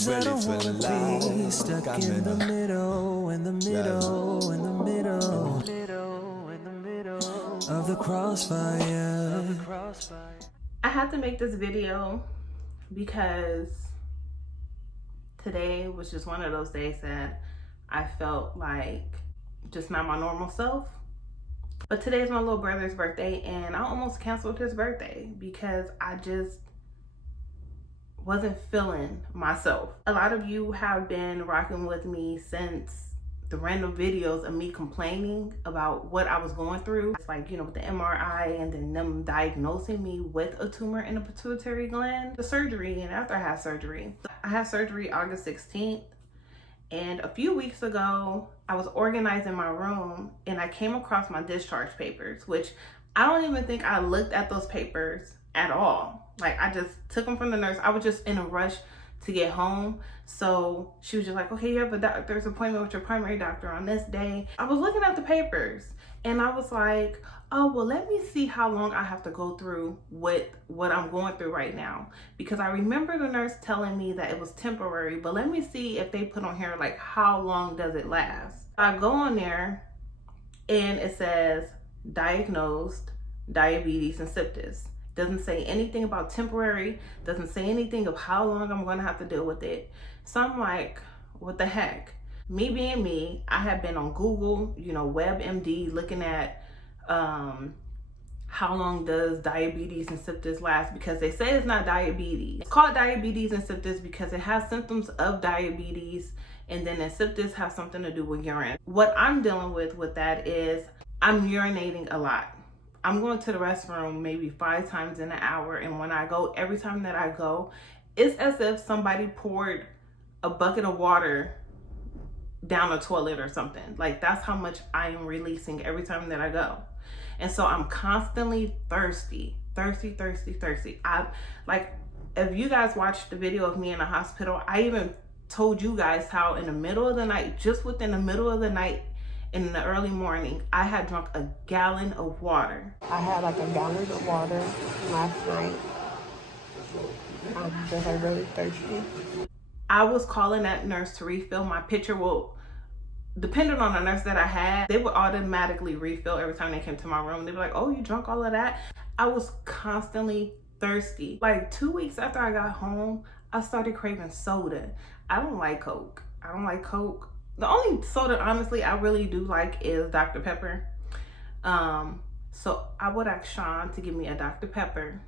'Cause I don't wanna be stuck in the middle, in the middle, in the middle of the crossfire. I had to make this video because today was just one of those days that I felt like just not my normal self. But today is my little brother's birthday, and I almost canceled his birthday because I just wasn't feeling myself. A lot of you have been rocking with me since the random videos of me complaining about what I was going through. It's like, you know, with the MRI and then them diagnosing me with a tumor in the pituitary gland, the surgery, and after I had surgery. I had surgery August 16th. And a few weeks ago, I was organizing my room and I came across my discharge papers, which I don't even think I looked at those papers at all. Like, I just took them from the nurse. I was just in a rush to get home. So she was just like, okay, you have a doctor's appointment with your primary doctor on this day. I was looking at the papers and I was like, oh, well, let me see how long I have to go through with what I'm going through right now. Because I remember the nurse telling me that it was temporary, but let me see if they put on here, like, how long does it last? I go on there and it says diagnosed diabetes insipidus. Doesn't say anything about temporary, doesn't say anything of how long I'm gonna have to deal with it. So I'm like, what the heck? Me being me, I have been on Google, you know, WebMD, looking at how long does diabetes insipidus last, because they say it's not diabetes. It's called diabetes insipidus because it has symptoms of diabetes, and then insipidus has something to do with urine. What I'm dealing with that is I'm urinating a lot. I'm going to the restroom maybe 5 times in an hour, and when I go, every time that I go, it's as if somebody poured a bucket of water down a toilet or something. Like, that's how much I am releasing every time that I go. And so I'm constantly thirsty. I, like, if you guys watched the video of me in the hospital, I even told you guys how in the middle of the night, just within the middle of the night, in the early morning, I had drunk a gallon of water. I had like a gallon of water last night. I'm just like really thirsty. I was calling that nurse to refill my pitcher. Well, depending on the nurse that I had, they would automatically refill every time they came to my room. They'd be like, oh, you drunk all of that? I was constantly thirsty. Like 2 weeks after I got home, I started craving soda. I don't like Coke. The only soda, honestly, I really do like is Dr. Pepper. So I would ask Sean to give me a Dr. Pepper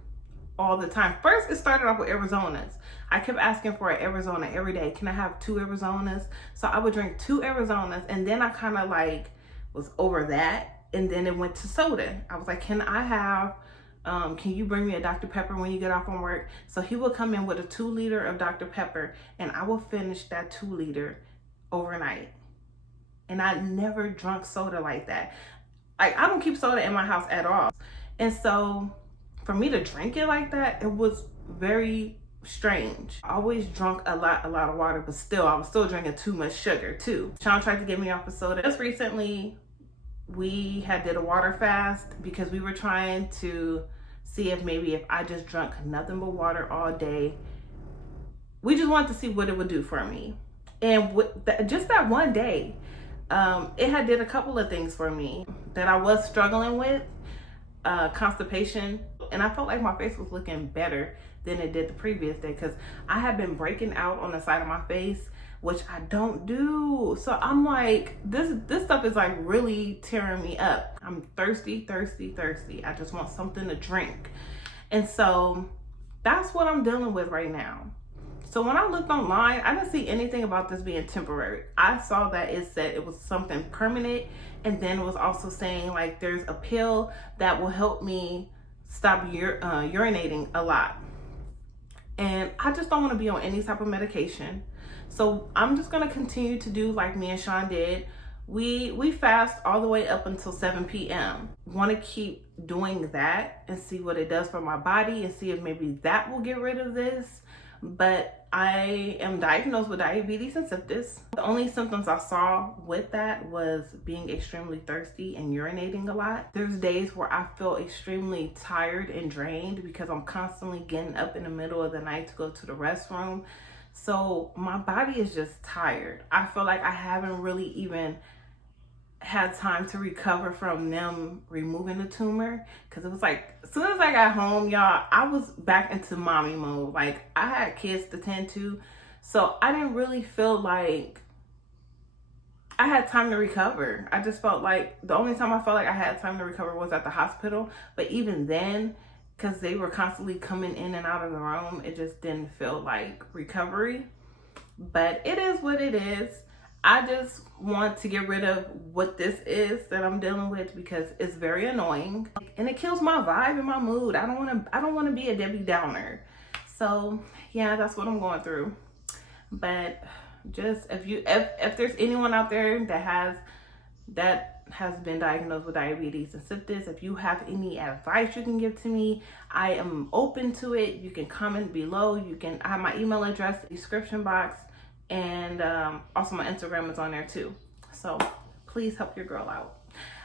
all the time. First, it started off with Arizonas. I kept asking for an Arizona every day. Can I have 2 Arizonas? So I would drink 2 Arizonas, and then I kind of like was over that, and then it went to soda. I was like, can I have, can you bring me a Dr. Pepper when you get off from work? So he would come in with a 2 liter of Dr. Pepper, and I will finish that 2 liter overnight. And I never drunk soda like that. Like, I don't keep soda in my house at all. And so for me to drink it like that, it was very strange. I always drunk a lot of water, but still, I was still drinking too much sugar too. Sean tried to get me off of soda. Just recently, we did a water fast because we were trying to see if maybe if I just drank nothing but water all day, we just wanted to see what it would do for me. And just that one day, it did a couple of things for me that I was struggling with, constipation, and I felt like my face was looking better than it did the previous day because I had been breaking out on the side of my face, which I don't do. So I'm like, this stuff is like really tearing me up. I'm thirsty. I just want something to drink. And so that's what I'm dealing with right now. So when I looked online, I didn't see anything about this being temporary. I saw that it said it was something permanent, and then it was also saying like there's a pill that will help me stop urinating a lot. And I just don't want to be on any type of medication. So I'm just going to continue to do like me and Sean did. We fast all the way up until 7 p.m. Want to keep doing that and see what it does for my body and see if maybe that will get rid of this. But I am diagnosed with diabetes insipidus. The only symptoms I saw with that was being extremely thirsty and urinating a lot. There's days where I feel extremely tired and drained because I'm constantly getting up in the middle of the night to go to the restroom. So my body is just tired. I feel like I haven't really even had time to recover from them removing the tumor, because it was like as soon as I got home, y'all, I was back into mommy mode. Like I had kids to tend to, so I didn't really feel like I had time to recover. I just felt like the only time I felt like I had time to recover was at the hospital. But even then, because they were constantly coming in and out of the room, it just didn't feel like recovery. But it is what it is. I just want to get rid of what this is that I'm dealing with, because it's very annoying and it kills my vibe and my mood. I don't want to be a Debbie Downer. So yeah, that's what I'm going through. But just if there's anyone out there that has been diagnosed with diabetes insipidus, if you have any advice you can give to me, I am open to it. You can comment below. I have my email address in the description box, and also my Instagram is on there too. So please help your girl out.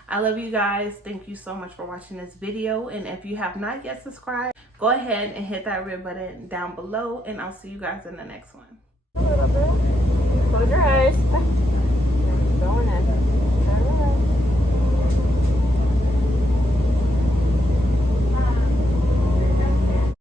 I love you guys. Thank you so much for watching this video, and if you have not yet subscribed, go ahead and hit that red button down below, and I'll see you guys in the next one. A little bit. Close your eyes. Going in.